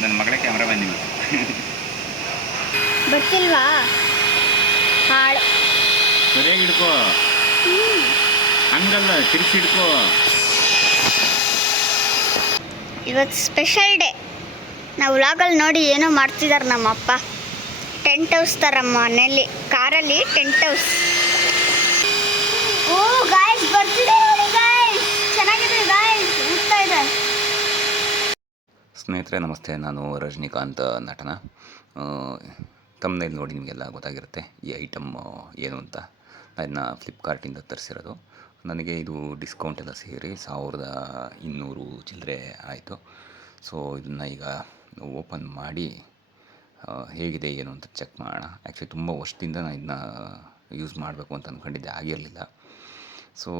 ನನ್ನ ಮಗಳ ಕ್ಯಾಮ್ರಾಮನ್ ನೀವು ಗೊತ್ತಿಲ್ವಾ ಹಾಳು ಸರಿಯಾಗಿ ಹಿಡ್ಕೋ, ಹಂಗಲ್ಲ ತಿರ್ಸಿ ಹಿಡ್ಕೋ. ಇವತ್ತು ಸ್ಪೆಷಲ್ ಡೇ. ನಾವು ವ್ಲಾಗಲ್ಲಿ ನೋಡಿ ಏನೋ ಮಾಡ್ತಿದ್ದಾರೆ ನಮ್ಮಪ್ಪ. ಟೆಂಟ್ ಹೌಸ್ ಥರ ಮನೇಲಿ ಕಾರಲ್ಲಿ ಟೆಂಟ್ ಹೌಸ್. ಓ ಗಾಯ್ಸ್ ಬರ್ತಿದೆ ನೋಡಿ ಗಾಯ್ಸ್, ಚೆನ್ನಾಗಿದೆ ಗಾಯ್ಸ್, ಹೋಗ್ತಾ ಇದೆ. ಸ್ನೇಹಿತರೆ ನಮಸ್ತೆ, ನಾನು ರಜನಿಕಾಂತ್ ನಟನ. ತಮ್ಮನೇಲಿ ನೋಡಿ ನಿಮಗೆಲ್ಲ ಗೊತ್ತಾಗಿರುತ್ತೆ ಈ ಐಟಮ್ ಏನು ಅಂತ. ಅದನ್ನ ಫ್ಲಿಪ್ಕಾರ್ಟಿಂದ ತರಿಸಿರೋದು. ನನಗೆ ಇದು ಡಿಸ್ಕೌಂಟ್ ಎಲ್ಲ ಸೇರಿ 1200 ಚಿಲ್ಲರೆ ಆಯಿತು. ಸೊ ಇದನ್ನು ಈಗ ಓಪನ್ ಮಾಡಿ ಹೇಗಿದೆ ಏನು ಅಂತ ಚೆಕ್ ಮಾಡೋಣ. ಆ್ಯಕ್ಚುಲಿ ತುಂಬ ವರ್ಷದಿಂದ ನಾನು ಇದನ್ನ ಯೂಸ್ ಮಾಡಬೇಕು ಅಂತ ಅಂದ್ಕೊಂಡಿದ್ದೆ, ಆಗಿರಲಿಲ್ಲ. ಸೊ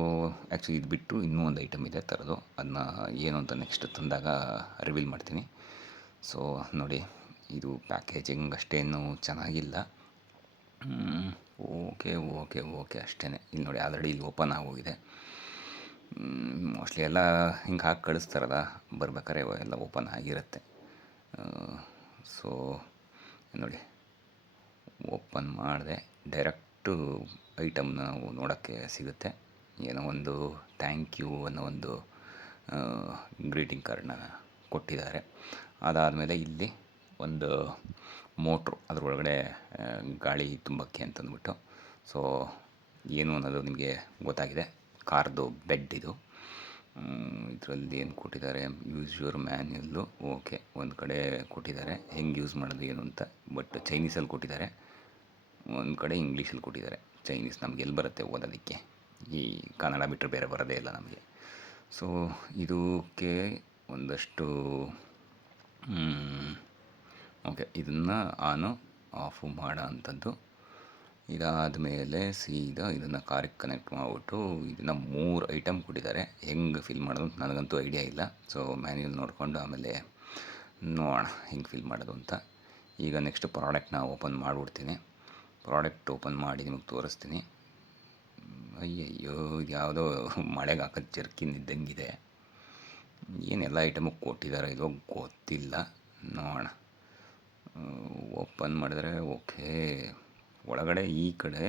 ಆ್ಯಕ್ಚುಲಿ ಇದು ಬಿಟ್ಟು ಇನ್ನೂ ಒಂದು ಐಟಮ್ ಇದೆ ತರೋದು. ಅದನ್ನ ಏನು ಅಂತ ನೆಕ್ಸ್ಟ್ ತಂದಾಗ ರಿವೀಲ್ ಮಾಡ್ತೀನಿ. ಸೊ ನೋಡಿ, ಇದು ಪ್ಯಾಕೇಜಿಂಗ್ ಅಷ್ಟೇನು ಚೆನ್ನಾಗಿಲ್ಲ. ಓಕೆ ಅಷ್ಟೇ. ಇಲ್ಲಿ ನೋಡಿ, ಆಲ್ರೆಡಿ ಇಲ್ಲಿ ಓಪನ್ ಆಗೋಗಿದೆ. ಮೋಸ್ಟ್ಲಿ ಎಲ್ಲ ಹಿಂಗೆ ಹಾಕಿ ಕಳಿಸ್ತಾರಲ್ಲ, ಬರ್ಬೇಕಾದ್ರೆ ಎಲ್ಲ ಓಪನ್ ಆಗಿರುತ್ತೆ. ಸೊ ನೋಡಿ, ಓಪನ್ ಮಾಡಿದೆ, ಡೈರೆಕ್ಟು ಐಟಮ್ನ ನಾವು ನೋಡೋಕ್ಕೆ ಸಿಗುತ್ತೆ. ಏನೋ ಒಂದು ಥ್ಯಾಂಕ್ ಯು ಅನ್ನೋ ಒಂದು ಗ್ರೀಟಿಂಗ್ ಕಾರ್ಡ್ನ ಕೊಟ್ಟಿದ್ದಾರೆ. ಅದಾದಮೇಲೆ ಇಲ್ಲಿ ಒಂದು ಮೋಟ್ರು, ಅದರೊಳಗಡೆ ಗಾಳಿ ತುಂಬಕ್ಕೆ ಅಂತಂದ್ಬಿಟ್ಟು. ಸೊ ಏನು ಅನ್ನೋದು ನಿಮಗೆ ಗೊತ್ತಾಗಿದೆ. ಕಾರ್ದು ಬೆಡ್ ಇದು. ಇದರಲ್ಲಿ ಏನು ಕೊಟ್ಟಿದ್ದಾರೆ, ಯೂಸ್ ಯುವರ್ ಮ್ಯಾನ್ಯಲ್ಲು. ಓಕೆ, ಒಂದು ಕಡೆ ಕೊಟ್ಟಿದ್ದಾರೆ ಹೆಂಗೆ ಯೂಸ್ ಮಾಡೋದು ಏನು ಅಂತ, ಬಟ್ ಚೈನೀಸಲ್ಲಿ ಕೊಟ್ಟಿದ್ದಾರೆ. ಒಂದು ಕಡೆ ಇಂಗ್ಲೀಷಲ್ಲಿ ಕೊಟ್ಟಿದ್ದಾರೆ. ಚೈನೀಸ್ ನಮ್ಗೆ ಎಲ್ಲಿ ಬರುತ್ತೆ ಓದೋದಕ್ಕೆ, ಈ ಕನ್ನಡ ಬಿಟ್ಟರೆ ಬೇರೆ ಬರೋದೇ ಇಲ್ಲ ನಮಗೆ. ಸೊ ಇದಕ್ಕೆ ಒಂದಷ್ಟು ಓಕೆ, ಇದನ್ನು ಆನು ಆಫು ಮಾಡೋ ಅಂಥದ್ದು. ಇದಾದಮೇಲೆ ಸೀದಾ ಇದನ್ನು ಕಾರಿಗೆ ಕನೆಕ್ಟ್ ಮಾಡಿಬಿಟ್ಟು ಇದನ್ನು 3 ಐಟಮ್ ಕೊಟ್ಟಿದ್ದಾರೆ. ಹೆಂಗೆ ಫಿಲ್ ಮಾಡೋದು ನನಗಂತೂ ಐಡಿಯಾ ಇಲ್ಲ. ಸೊ ಮ್ಯಾನ್ಯಲ್ ನೋಡಿಕೊಂಡು ಆಮೇಲೆ ನೋಡೋಣ ಹೆಂಗೆ ಫಿಲ್ ಮಾಡೋದು ಅಂತ. ಈಗ ನೆಕ್ಸ್ಟ್ ಪ್ರಾಡಕ್ಟ್ನ ಓಪನ್ ಮಾಡಿಬಿಡ್ತೀನಿ. ಪ್ರಾಡಕ್ಟ್ ಓಪನ್ ಮಾಡಿ ನಿಮಗೆ ತೋರಿಸ್ತೀನಿ. ಅಯ್ಯಯ್ಯೋ, ಇದು ಯಾವುದೋ ಮಳೆಗೆ ಹಾಕೋದು ಜರ್ಕಿನ್ ಇದ್ದಂಗಿದೆ. ಏನೆಲ್ಲ ಐಟಮು ಕೊಟ್ಟಿದ್ದಾರೆ ಇದು ಗೊತ್ತಿಲ್ಲ, ನೋಡೋಣ. ಓಪನ್ ಮಾಡಿದ್ರೆ ಓಕೆ, ಒಳಗಡೆ ಈ ಕಡೆ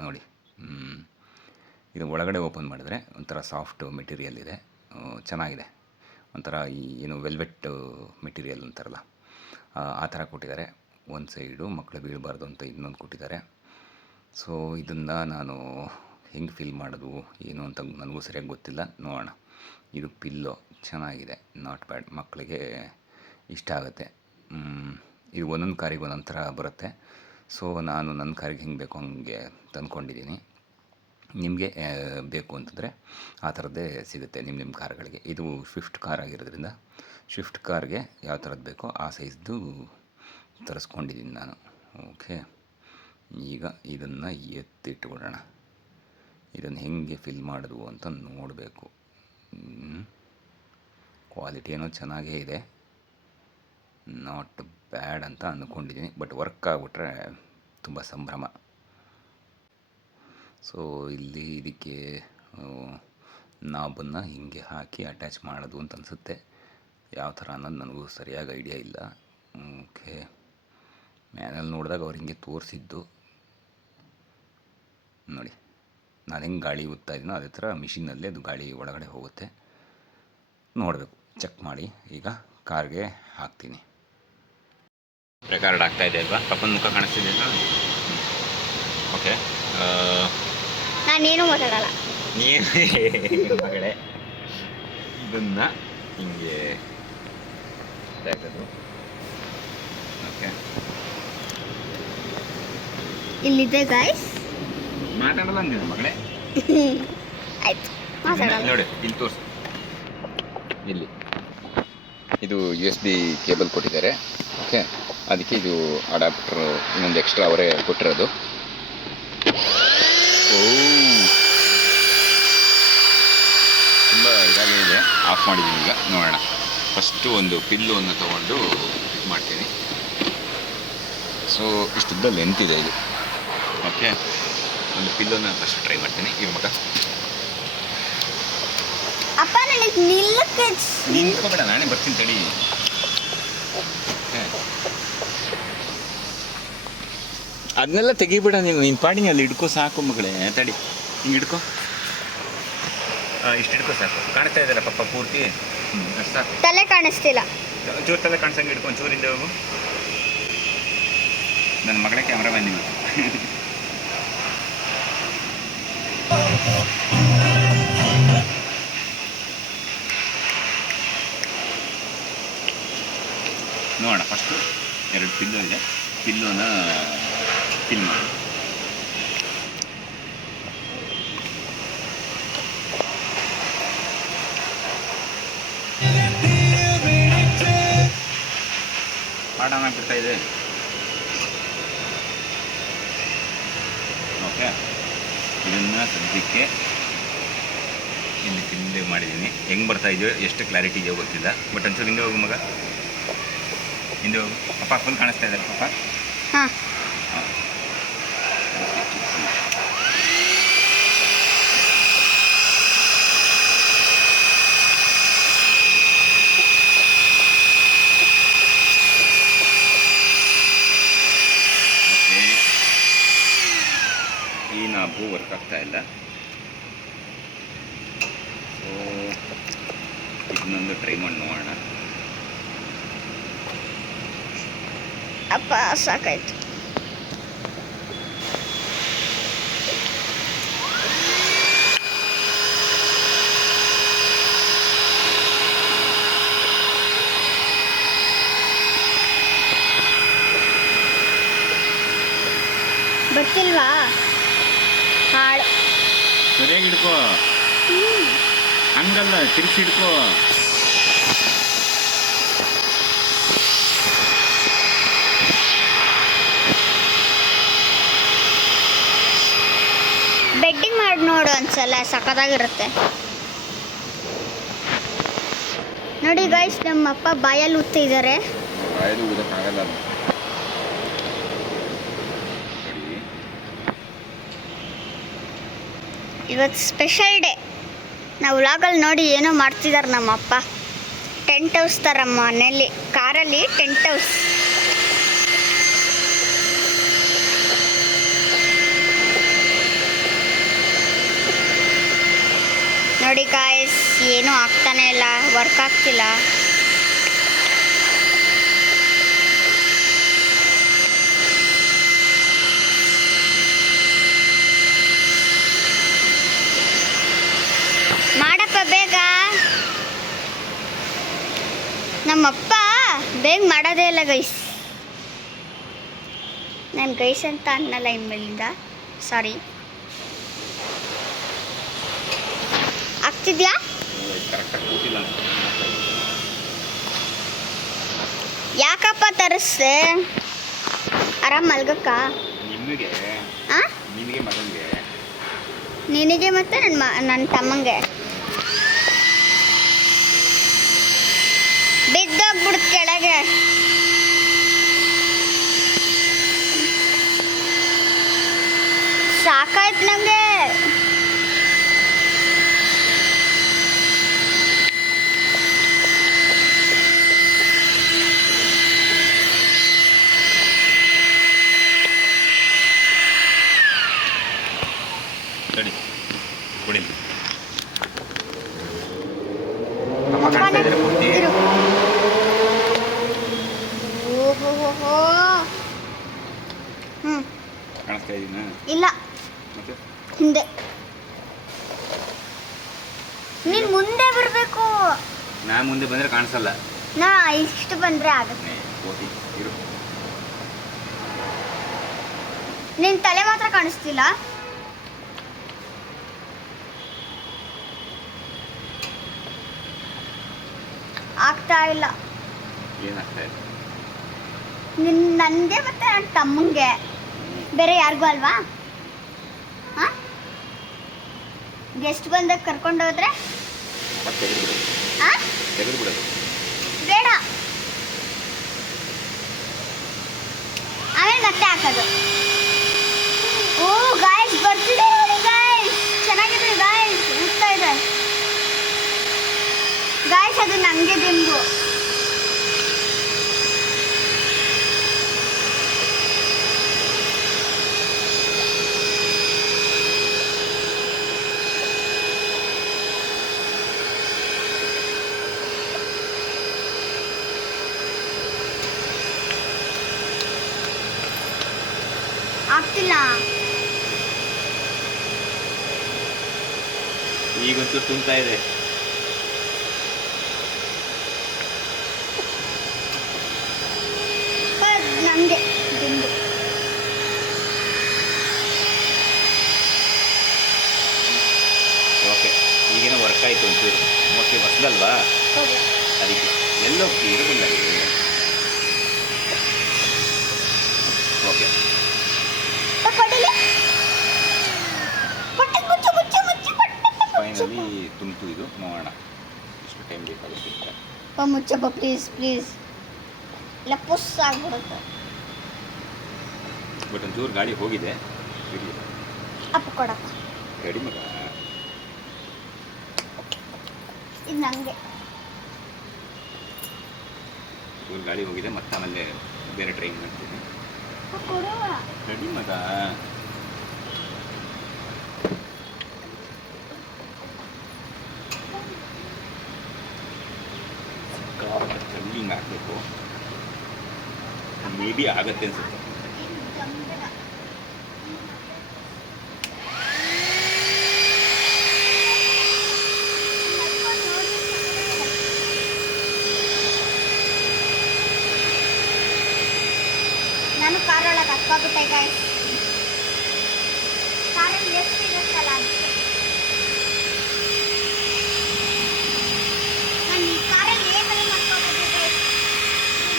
ನೋಡಿ. ಇದು ಒಳಗಡೆ ಓಪನ್ ಮಾಡಿದ್ರೆ ಒಂಥರ ಸಾಫ್ಟ್ ಮೆಟೀರಿಯಲ್ ಇದೆ, ಚೆನ್ನಾಗಿದೆ. ಒಂಥರ ಈ ಏನು ವೆಲ್ವೆಟ್ ಮೆಟೀರಿಯಲ್ ಅಂತಾರಲ್ಲ, ಆ ಥರ ಕೊಟ್ಟಿದ್ದಾರೆ. ಒಂದು ಸೈಡು ಮಕ್ಕಳು ಬೀಳಬಾರ್ದು ಅಂತ ಇನ್ನೊಂದು ಕೊಟ್ಟಿದ್ದಾರೆ. ಸೊ ಇದನ್ನು ನಾನು ಹೆಂಗೆ ಫಿಲ್ ಮಾಡೋದು ಏನು ಅಂತ ನನಗೂ ಸರಿಯಾಗಿ ಗೊತ್ತಿಲ್ಲ, ನೋಡೋಣ. ಇದು ಪಿಲ್ಲೋ ಚೆನ್ನಾಗಿದೆ, ನಾಟ್ ಬ್ಯಾಡ್, ಮಕ್ಕಳಿಗೆ ಇಷ್ಟ ಆಗುತ್ತೆ. ಇದು ಒಂದೊಂದು ಕಾರಿಗೆ ಒಂದೊಂದು ಥರ ಬರುತ್ತೆ. ಸೊ ನಾನು ನನ್ನ ಕಾರಿಗೆ ಹೆಂಗೆ ಬೇಕು ಹಂಗೆ ತಂದ್ಕೊಂಡಿದ್ದೀನಿ. ನಿಮಗೆ ಬೇಕು ಅಂತಂದರೆ ಆ ಥರದ್ದೇ ಸಿಗುತ್ತೆ ನಿಮ್ಮ ಕಾರ್ಗಳಿಗೆ. ಇದು ಸ್ವಿಫ್ಟ್ ಕಾರ್ ಆಗಿರೋದ್ರಿಂದ ಸ್ವಿಫ್ಟ್ ಕಾರ್ಗೆ ಯಾವ ಥರದ್ದು ಬೇಕೋ ಆ ಸೈಜ್ದು ತರಿಸ್ಕೊಂಡಿದ್ದೀನಿ ನಾನು. ಓಕೆ, ಈಗ ಇದನ್ನು ಎತ್ತಿಟ್ಬಿಡೋಣ. ಇದನ್ನು ಹೆಂಗೆ ಫಿಲ್ ಮಾಡೋದು ಅಂತ ನೋಡಬೇಕು. ಕ್ವಾಲಿಟಿ ಏನೋ ಚೆನ್ನಾಗೇ ಇದೆ, ನಾಟ್ ಬ್ಯಾಡ್ ಅಂತ ಅಂದ್ಕೊಂಡಿದ್ದೀನಿ. ಬಟ್ ವರ್ಕ್ ಆಗಿಬಿಟ್ರೆ ತುಂಬ ಸಂಭ್ರಮ. ಸೊ ಇಲ್ಲಿ ಇದಕ್ಕೆ ನಾಬನ್ನು ಹಿಂಗೆ ಹಾಕಿ ಅಟ್ಯಾಚ್ ಮಾಡೋದು ಅಂತ ಅನಿಸುತ್ತೆ. ಯಾವ ಥರ ಅನ್ನೋದು ನನಗೂ ಸರಿಯಾಗಿ ಐಡಿಯಾ ಇಲ್ಲ. ಓಕೆ, ಮ್ಯಾನಲ್ಲಿ ನೋಡಿದಾಗ ಅವ್ರು ಹಿಂಗೆ ತೋರಿಸಿದ್ದು ನೋಡಿ. ನಾನು ಹೆಂಗೆ ಗಾಳಿ ಊದ್ತಾ ಇದ್ದೀನೋ ಅದೇ ಥರ ಮಿಷಿನಲ್ಲಿ ಅದು ಗಾಳಿ ಒಳಗಡೆ ಹೋಗುತ್ತೆ. ನೋಡಬೇಕು, ಚೆಕ್ ಮಾಡಿ. ಈಗ ಕಾರ್ಗೆ ಹಾಕ್ತೀನಿ. ರೆಕಾರ್ಡ್ ಆಗ್ತಾ ಇದೆ ಅಲ್ವಾ? ಪಪ್ಪನ ಮುಖ ಕಾಣಿಸ್ತಿದೆ ಅಲ್ವಾ? ಓಕೆ, ನಾನೇನು ಮಾತಾಡಲ್ಲ. ನೀನು ಮಗಳೇ ಇದನ್ನು ಹಿಂಗೆ ತೆಗೆದು, ಓಕೆ, ಇಲ್ಲಿದೆ ಗಾಯ್ಸ್. ಮಾತಾಡಲ್ಲ ಅಂದಿನ ಮಗಳೇ. ಆಯ್ತು, ಮಾತಾಡಲ್ಲ. ನೋಡಿ ಇಲ್ಲಿ ತೋರಿಸು. ಇಲ್ಲಿ ಇದು USB ಕೇಬಲ್ ಕೊಟ್ಟಿದ್ದಾರೆ. ಓಕೆ, ಅದಕ್ಕೆ ಇದು ಅಡಾಪ್ಟರ್ ಇನ್ನೊಂದು ಎಕ್ಸ್ಟ್ರಾ ಅವರೇ ಕೊಟ್ಟಿರೋದು. ತುಂಬ ಇದಾಗಿದೆ. ಆಫ್ ಮಾಡಿದ್ದೀನಿ. ಈಗ ನೋಡೋಣ. ಫಸ್ಟು ಒಂದು ಪಿಲ್ಲೋವನ್ನು ತೊಗೊಂಡು ಇದು ಮಾಡ್ತೀನಿ. ಸೊ ಇಷ್ಟುದ್ದ ಲೆಂತ್ ಇದೆ ಇದು. ಓಕೆ, ಒಂದು ಪಿಲ್ಲೋನ ಫಸ್ಟ್ ಟ್ರೈ ಮಾಡ್ತೀನಿ. ಈಗ ಮಗ ಅಪ್ಪ ನನಗೆ ನಿಲ್ಲಕ್ಕೆ ನಿಂತ್ಕೋಬೇಡ, ನಾನೇ ಬರ್ತೀನಿ ತಡಿ. ಅದನ್ನೆಲ್ಲ ತೆಗಿಬಿಡ ನೀನು, ನಿನ್ನ ಪಾಡಿನ ಅಲ್ಲಿ ಹಿಡ್ಕೋ ಸಾಕು ಮಗಳೇ. ತಡಿ, ಹಿಂಗೆ ಹಿಡ್ಕೋ, ಇಷ್ಟು ಹಿಡ್ಕೋ ಸಾಕು. ಕಾಣಿಸ್ತಾ ಇದೆಯಲ್ಲ ಪಪ್ಪ ಪೂರ್ತಿ? ಅಷ್ಟು ಸಾಕು. ತಲೆ ಕಾಣಿಸ್ತಿಲ್ಲ. ಚೂರು ತಲೆ ಕಾಣಿಸಂಗೆ ಹಿಡ್ಕೊಂಡು ಚೂರಿಂದ ಹೋಗು. ನನ್ನ ಮಗಳೇ ಕ್ಯಾಮ್ರಾಮನ್ ನೀವು. ನೋಡೋಣ, ಫಸ್ಟು 2 ಪಿಲ್ಲೋ ಇದೆ, ಪಿಲ್ಲೋನ ಫಿಲ್ ಮಾಡಿ. ಪಾಡಾನ ಬಿಡ್ತಾ ಇದೆ. ಓಕೆ, ಇದನ್ನು ಸದ್ಯಕ್ಕೆ ಇಲ್ಲಿ ತಿಂದೆ ಮಾಡಿದ್ದೀನಿ. ಹೆಂಗೆ ಬರ್ತಾ ಇದೆಯೋ, ಎಷ್ಟು ಕ್ಲಾರಿಟಿ ಇದೆಯೋ ಗೊತ್ತಿಲ್ಲ, ಬಟ್ ಒಂಚೂರು ಹಿಂದೆ ಹೋಗು ಮಗ, ಹಿಂದೆ ಹೋಗು. ಪಪ್ಪ ಫುಲ್ ಕಾಣಿಸ್ತಾ ಇದೆ ಪಪ್ಪ? ಹಾಂ. ಈ ನಾಬು ವರ್ಕ್ ಆಗ್ತಾ ಇಲ್ಲ. ಸೊ ಇದನ್ನೊಂದು ಟ್ರೈ ಮಾಡಿ ನೋಡೋಣ. ಅಪ್ಪ ಸಾಕಾಯ್ತು. ಬರ್ತಿಲ್ವಾ? ಹಾಳು. ಸರಿಯಾಗಿ ಹಿಡ್ಕೋ, ಹಂಗಲ್ಲ, ತಿರ್ಸಿ ಹಿಡ್ಕೋ. ಬೆಡ್ಡಿಂಗ್ ಮಾಡಿ ನೋಡು ಒಂದ್ಸಲ, ಸಖತ್ತಾಗಿರುತ್ತೆ. ನೋಡಿ ಗೈಸ್, ನಮ್ಮ ಅಪ್ಪ ಬಾಯಲ್ಲಿ ಉತ್ತಿದ್ದಾರೆ. ಬಾಯಲ್ಲಿ ಊದಕ್ಕಾಗಲ್ಲ. ಇವತ್ತು ಸ್ಪೆಷಲ್ ಡೇ. ನಾವು ವ್ಲಾಗಲ್ಲಿ ನೋಡಿ ಏನೋ ಮಾಡ್ತಿದ್ದಾರೆ ನಮ್ಮ ಅಪ್ಪ. ಟೆಂಟ್ ಹೌಸ್ ಥರ ಮನೇಲಿ, ಕಾರಲ್ಲಿ ಟೆಂಟ್ ಹೌಸ್. ನೋಡಿ ಗಾಯ್ಸ್, ಏನೂ ಆಗ್ತಾನೆ ಇಲ್ಲ, ವರ್ಕ್ ಆಗ್ತಿಲ್ಲ. ಮಾಡಪ್ಪ ಬೇಗ. ನಮ್ಮಪ್ಪ ಬೇಗ ಮಾಡೋದೇ ಇಲ್ಲ ಗೈಸ್. ನಾನು ಗೈಸ್ ಅಂತ ಅನ್ನಲ್ಲ ಇನ್ಮೇಲಿಂದ, ಸಾರಿ. ಆಗ್ತಿದ್ಯಾ? ಯಾಕಪ್ಪ ತರಿಸ್ದೆ? ಆರಾಮ್ ಮಲ್ಗಕ್ಕ? ನಿಮಗೆ, ನಿಮಗೆ ಮಗನಿಗೆ, ನಿನಗೆ ಮತ್ತೆ ನನ್ನ ತಮ್ಮಂಗೆ. ಬಿದ್ದೋಗ್ಬಿಡ್ತು ಕೆಳಗೆ. ಸಾಕಾಯ್ತು ನಮಗೆ. ತಡಿ, ಕುಡಿ. ಕಾಣಿಸ್ತಾ ಇದೀನಾ? ಇಲ್ಲ, ಮತ್ತೆ ಹಿಂದೆ. ನೀನ್ ಮುಂದೆ ಬರಬೇಕು. ನಾ ಮುಂದೆ ಬಂದ್ರೆ ಕಾಣಿಸಲ್ಲ. ನಾ ಇಷ್ಟು ಬಂದ್ರೆ ಆಗುತ್ತೆ. ನಿನ್ ತಲೆ ಮಾತ್ರ ಕಾಣಿಸ್ತಿಲ್ಲ. ಆಗ್ತಾ ಇಲ್ಲ. ಏನಾಗ್ತಾ ಇದೆ? ನನಗೆ ಮತ್ತೆ ನನ್ನ ತಮ್ಮಂಗೆ, ಬೇರೆ ಯಾರಿಗೂ ಅಲ್ವಾ? ಹಾಂ, ಗೆಸ್ಟ್ ಬಂದಾಗ ಕರ್ಕೊಂಡೋದ್ರೆ ಹಾಂ ಬೇಡ, ಆಮೇಲೆ ಮತ್ತೆ ಹಾಕೋದು. ಓ ಗಾಯ್ಸ್, ಬರ್ತಿದೆ ನೋಡಿ ಗಾಯ್ಸ್, ಚೆನ್ನಾಗಿದೆ ಗಾಯ್ಸ್, ಉತ್ತಾ ಇದೆ ಗಾಯ್ಸ್. ಅದು ನನಗೆ ದಿಂಬು. ಆಗ್ತಿಲ್ಲ. ಈಗಂತೂ ತುಂಬ್ತಾ ಇದೆ. ನಮಗೆ ದಿಂಡು ಓಕೆ, ಈಗೇನೋ ವರ್ಕ್ ಆಯಿತು ಒಂಚೂರು. ಓಕೆ, ಹೊಸದಲ್ವಾ ಅದಕ್ಕೆ ಎಲ್ಲೋಗ್ತಿ ಇರೋದಿಲ್ಲ ಈಗ. ಓಕೆ, ಫೈನಲಿ ತುಂಬಿತು. ಇದು ನೋಡೋಣ ಎಷ್ಟು ಟೈಮ್ ಬೇಕಾಗುತ್ತೆ. ಮುಚ್ಚಪ್ಪ ಪ್ಲೀಸ್ ಪ್ಲೀಸ್, ಇಲ್ಲ ಪುಸ್ ಆಗ್ಬಿಡುತ್ತೆ. ಬಟ್ ಒಂಚೂರು ಗಾಳಿ ಹೋಗಿದೆ. ಅಪ್ಪ ಕೊಡಪ್ಪ, ರೆಡಿ ಮಗ. ಇದು ನನಗೆ ಚೂರು ಗಾಳಿ ಹೋಗಿದೆ, ಮತ್ತೆ ಆಮೇಲೆ ಬೇರೆ ಟ್ರೈ ಮಾಡ್ತೀನಿ. ಕೊಡುವ ರೆಡಿ ಮಗ. ಹಿಂಗೆ ಹಾಕಬೇಕು. ಮೇ ಬಿ ಆಗತ್ತೆ ಅನ್ಸುತ್ತೆ. ನಾನು ಕಾರೊಳಗೆ ಹತ್ಕೊಬಿಟ್ಟೆ ಗಾಯ್ಸ್. ಕಾರಲ್ಲಿ ಎಷ್ಟು ಇರುತ್ತಲ್ಲ ಅದಕ್ಕೆ ನಾನು ಈ ಕಾರಲ್ಲಿ ಏನಾದ್ರು ಮಾಡ್ಕೊಬೇಕು ಗೈಸ್.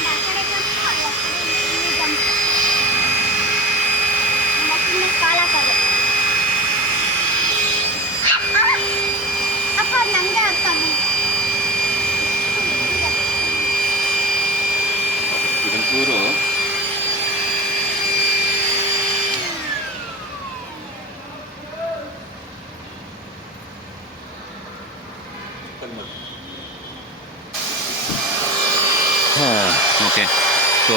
ಆ ಕಡೆ ಜಂಪ್, ಆ ಕಡೆ ಇಲ್ಲಿ ಜಂಪ್. ಸುಮ್ಮನೆ ಕಾಲಾಕಾಗ. ಅಪ್ಪ ನನಗೆ ಆಗ್ತಾನೆ. ಇದೊಂಚೂರು ಓಕೆ. ಸೊ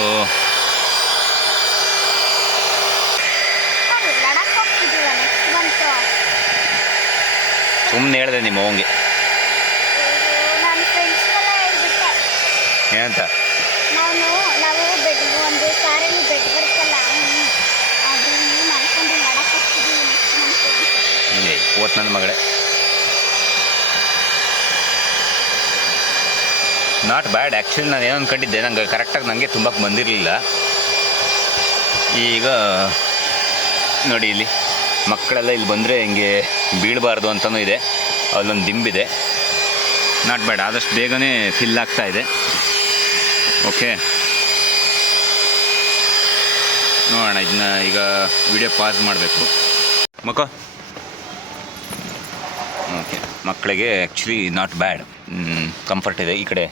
ಲಡಾಖ್ ಹೋಗ್ತಿದ್ದೀವ ನೆಕ್ಸ್ಟ್ ಮಂತ್. ಸುಮ್ಮನೆ ಹೇಳಿದೆ ನಿಮ್ಮ ಅವಂಗೆ. ನನ್ನ ಫ್ರೆಂಡ್ಸ್ಗೆಲ್ಲ ಹೇಳ್ಬಿಟ್ಟೆ. ಏನಂತ? ನಾವು ಬೆಡ್ ಒಂದು ಕಾರಲ್ಲಿ ಬೆಡ್ ಬರುತ್ತಲ್ಲ, ಅದನ್ನು ಮಾಡ್ಕೊಂಡು ಲಡಾಖ್ ಹೋಗ್ತಿದ್ದೀವಿ ನೆಕ್ಸ್ಟ್ ಮಂತ್. ಓಟ್ ನನ್ನ ಮಗಳೇ. Not bad actually. ನಾನು ಏನೋ ಅಂದ್ಕೊಂಡಿದ್ದೆ, ನಂಗೆ ಕರೆಕ್ಟಾಗಿ ನನಗೆ ತುಂಬಕ್ಕೆ ಬಂದಿರಲಿಲ್ಲ. ಈಗ ನೋಡಿ, ಇಲ್ಲಿ ಮಕ್ಕಳೆಲ್ಲ ಇಲ್ಲಿ ಬಂದರೆ ಹಿಂಗೆ ಬೀಳಬಾರ್ದು ಅಂತಲೂ ಇದೆ. ಅಲ್ಲೊಂದು ದಿಂಬಿದೆ. ನಾಟ್ ಬ್ಯಾಡ್, ಆದಷ್ಟು ಬೇಗನೆ ಫಿಲ್ ಆಗ್ತಾ ಇದೆ. ಓಕೆ, ನೋಡೋಣ. ಇದನ್ನ ಈಗ ವಿಡಿಯೋ ಪಾಸ್ ಮಾಡಬೇಕು. ಮಕ್ಕೋ ಓಕೆ, ಮಕ್ಕಳಿಗೆ ಆ್ಯಕ್ಚುಲಿ ನಾಟ್ ಬ್ಯಾಡ್, ಕಂಫರ್ಟ್ ಇದೆ. ಈ ಕಡೆ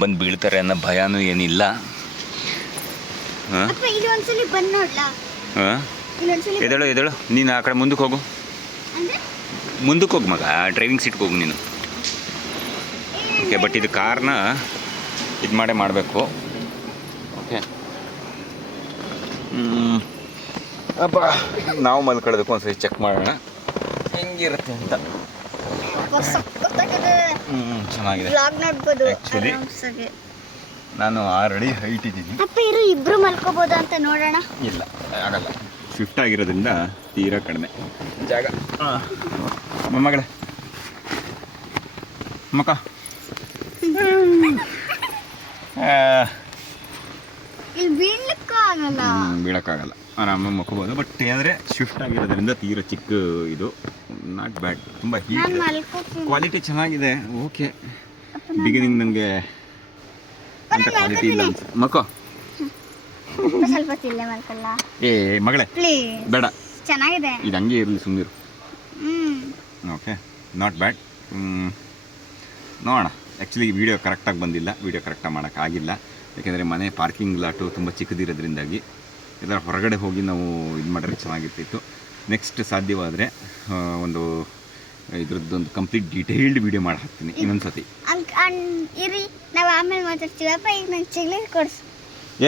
ಬಂದು ಬೀಳ್ತಾರೆ ಅನ್ನೋ ಭಯನೂ ಏನಿಲ್ಲ. ಹಾಂ ಅಪ್ಪ ಇಲ್ಲಿ ಒಂದ್ಸಲಿ ಬಂದು ನೋಡ್ಲಾ? ಹಾಂ, ಇಲ್ಲೊಂದ್ಸಲಿ ಎದಳು ಎದಳು ನೀನು ಆ ಕಡೆ ಮುಂದಕ್ಕೆ ಹೋಗು. ಅಂದ್ರೆ ಮುಂದಕ್ಕೆ ಹೋಗು ಮಗ, ಡ್ರೈವಿಂಗ್ ಸೀಟ್ಗೆ ಹೋಗು ನೀನು. ಓಕೆ, ಬಟ್ ಇದು ಕಾರ್ನ ಇದು ಮಾಡಬೇಕು. ಓಕೆ, ಅಪ್ಪ ನಾವು ಮಲ್ಕೊಳ್ಳೋದಕ್ಕೆ ಒಂದ್ಸರಿ ಚೆಕ್ ಮಾಡೋಣ ಹೆಂಗಿರುತ್ತೆ ಅಂತ. ಸಕ್ಕತ್ತಾಗಿದೆ. ಚೆನ್ನಾಗಿದೆ. ವ್ಲಾಗ್ ನೋಡ್ಬೋದು Actually, ಆರಾಮ್ಸಾಗಿ. ನಾನು ಆಲ್ರೆಡಿ ಹೈಟ್ ಇದ್ದೀನಿ. ಅಪ್ಪ ಇರು, ಇಬ್ರು ಮಲ್ಕೋಬೋದು ಅಂತ ನೋಡೋಣ. ಇಲ್ಲ, ಆಗಲ್ಲ. ಶಿಫ್ಟ್ ಆಗಿರೋದ್ರಿಂದ ತೀರಾ ಕಡಿಮೆ ಜಾಗ. ಮಗಳೇ ಮಕ್ಕ ಇಲ್ಲಿ ಬೀಳ್ಲಿಕ್ಕೂ ಆಗಲ್ಲ. ಬೀಳೋಕ್ಕಾಗಲ್ಲ, ಆರಾಮಾಗಿ ಮಕ್ಕೋಬೋದು. ಬಟ್ ಅಂದರೆ ಶಿಫ್ಟ್ ಆಗಿರೋದ್ರಿಂದ ತೀರಾ ಚಿಕ್ಕ ಇದು. ನಾಟ್ ಬ್ಯಾಡ್, ತುಂಬ ನಾನು ಹೀಟ್, ಮಲ್ಕೋತೀನಿ. ಕ್ವಾಲಿಟಿ ಚೆನ್ನಾಗಿದೆ. ಓಕೆ, ಬಿಗಿನಿಂಗ್ ನನಗೆ ಅಂತ ಕ್ವಾಲಿಟಿ ಇಲ್ಲ ಅನ್ಸುತ್ತೆ. ಮಕ್ಕೋ ಸ್ವಲ್ಪ ತಿಲ್ಲೆ ಮಲ್ಕಲ್ಲ ಏ ಮಗಳೇ, ಪ್ಲೀಸ್. ಬೇಡ, ಚೆನ್ನಾಗಿದೆ. ಇದು ಹಂಗೆ ಇರಲಿ, ಸುಮ್ಮನಿರು. ಹ್ಞೂ ಓಕೆ, ನಾಟ್ ಬ್ಯಾಡ್. ನೋಡೋಣ. ಆ್ಯಕ್ಚುಲಿ ವೀಡಿಯೋ ಕರೆಕ್ಟಾಗಿ ಬಂದಿಲ್ಲ, ವೀಡಿಯೋ ಕರೆಕ್ಟಾಗಿ ಮಾಡೋಕ್ಕಾಗಿಲ್ಲ. ಯಾಕೆಂದರೆ ಮನೆ ಪಾರ್ಕಿಂಗ್ ಲಾಟು ತುಂಬ ಚಿಕ್ಕದಿರೋದ್ರಿಂದಾಗಿ ಇದರ ಹೊರಗಡೆ ಹೋಗಿ ನಾವು ಇದು ಮಾಡಿದ್ರೆ ಚೆನ್ನಾಗಿರ್ತಿತ್ತು. ನೆಕ್ಸ್ಟ್ ಸಾಧ್ಯವಾದರೆ ಒಂದು ಇದ್ರದ್ದೊಂದು ಕಂಪ್ಲೀಟ್ ಡೀಟೇಲ್ಡ್ ವೀಡಿಯೋ ಮಾಡಿ ಹಾಕ್ತೀನಿ ಇನ್ನೊಂದು ಸತಿ. ಇರಿ, ನಾವು ಆಮೇಲೆ ಮಾತಾಡ್ತೀವಪ್ಪ. ಈಗ ನಂಗೆ ಚಿಗ್ಲಿ ಕೊಡ್ಸು.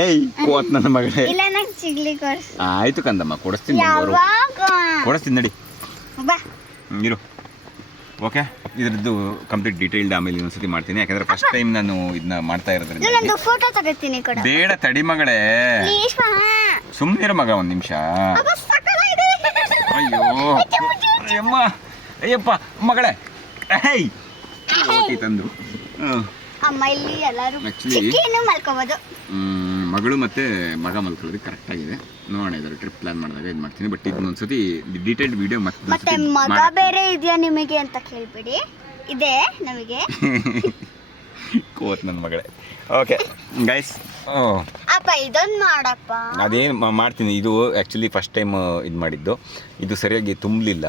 ಏಯ್ ಕೋತ್ ನನ್ನ ಮಗಳೇ. ಇಲ್ಲ, ನಂಗೆ ಚಿಗ್ಲಿ ಕೊಡ್ಸು. ಆಯಿತು ಕಂದಮ್ಮ, ಕೊಡಿಸ್ತೀನಿ. ಯಾವಾಗ? ಕೊಡಿಸ್ತೀನಿ ನಡಿ. ಬಾ. ಇರು. ಓಕೆ, ಇದರದ್ದು ಕಂಪ್ಲೀಟ್ ಡೀಟೇಲ್ಡ್ ಆಮೇಲೆ ಇನ್ನೊಂದ್ಸತಿ ಮಾಡ್ತೀನಿ. ಯಾಕಂದರೆ ಫಸ್ಟ್ ಟೈಮ್ ನಾನು ಇದನ್ನ ಮಾಡ್ತಾ ಇರೋದ್ರಿಂದ. ನಂದು ಫೋಟೋ ತಗೋತೀನಿ ಕೊಡ. ಬೇಡ ತಡಿ ಮಗಳೇ. ಪ್ಲೀಸ್ ಬಾ. ಸುಮ್ಮನೆ ಮಗ ಒಂದು ನಿಮಿಷ. ಅಯ್ಯೋ ಅಯ್ಯಮ್ಮ ಅಯ್ಯಪ್ಪ ಮಗಳೇ ಹೇಯ್ ತಂದರು. ಅಮ್ಮ ಇಲ್ಲಿ ಎಲ್ಲರೂ Actually- ಚಿಕ್ಕಿನೂ ಮಲ್ಕೋಬೋದು. ಮಗಳು ಮತ್ತು ಮಗ ಮಲ್ಕೊಳ್ಳೋದು ಕರೆಕ್ಟಾಗಿದೆ. ನೋಡೋಣ ಇದರ ಟ್ರಿಪ್ ಪ್ಲ್ಯಾನ್ ಮಾಡಿದಾಗ ಇದು ಮಾಡ್ತೀನಿ. ಬಟ್ ಇದನ್ನೊಂದ್ಸತಿ ಡೀಟೇಲ್ಡ್ ವಿಡಿಯೋ ಮತ್ತೆ ಮಗ ಬೇರೆ ಇದೆಯಾ ನಿಮಗೆ ಅಂತ ಕೇಳ್ಬಿಡಿ. ಇದೆ ನಮಗೆ. ಕೋತ್ ನನ್ನ ಮಗಳೇ. ಓಕೆ ಗೈಸ್, ಅಪ್ಪ ಇದೊಂದು ಮಾಡಪ್ಪ. ಅದೇನು ಮಾಡ್ತೀನಿ. ಇದು ಆ್ಯಕ್ಚುಲಿ ಫಸ್ಟ್ ಟೈಮ್ ಇದು ಮಾಡಿದ್ದು. ಇದು ಸರಿಯಾಗಿ ತುಂಬಲಿಲ್ಲ,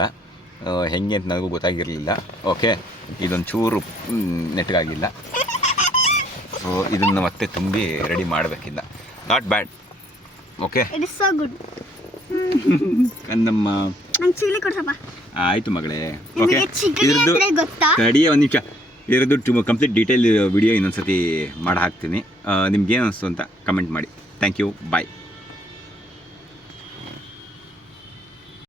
ಹೆಂಗೆ ಅಂತ ನನಗೂ ಗೊತ್ತಾಗಿರಲಿಲ್ಲ. ಓಕೆ, ಇದೊಂದು ಚೂರು ನೆಟ್ಗಾಗಿಲ್ಲ. ಸೊ ಇದನ್ನು ಮತ್ತೆ ತುಂಬಿ ರೆಡಿ ಮಾಡಬೇಕಿಲ್ಲ. Not bad. Okay, it is so good. ನಮ್ಮ ನಂಗೆ ಚಿಲ್ಲಿ ಕೊಡ್ಸಪ್ಪ. ಆಯಿತು ಮಗಳೇ. ಓಕೆ, ನಿಮಗೆ ಚಿಗಡಿ ಅಂದ್ರೆ ಗೊತ್ತಾ? ತಡಿಯೇ ಒಂದು ನಿಮಿಷ. ಇರೋದು ಕಂಪ್ಲೀಟ್ ಡೀಟೇಲ್ ವಿಡಿಯೋ ಇನ್ನೊಂದು ಸತಿ ಮಾಡಿ ಹಾಕ್ತೀನಿ. ನಿಮ್ಗೇನು ಅನಿಸ್ತು ಅಂತ ಕಮೆಂಟ್ ಮಾಡಿ. Thank you, bye.